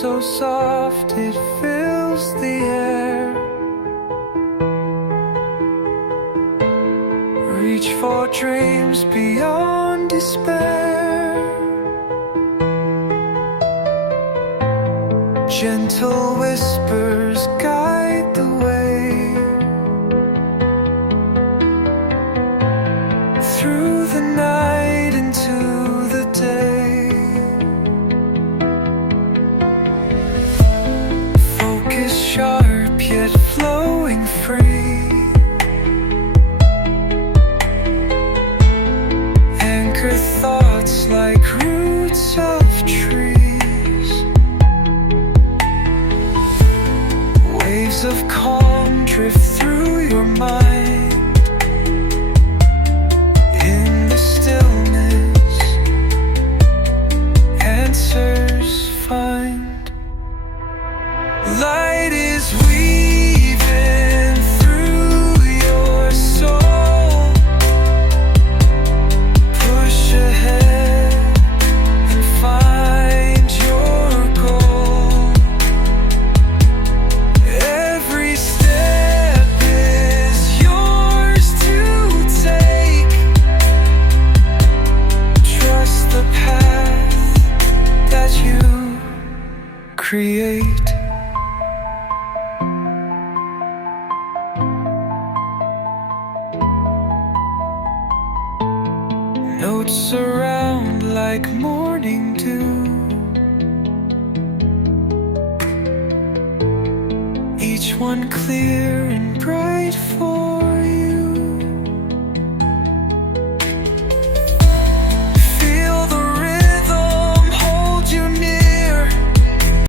so soft it fills the air. Reach for dreams beyond despair. Gentle whispers guide the way. Through the night into the day. Focus sharp yet flowing free. Anchor thoughts like roots of trees. Waves of calm drift through your mind. In the stillness, answers find. Light is weaving through your soul. Push ahead and find your goal. Every step is yours to take. Trust the path that you create. Notes surround like morning dew. Each one clear and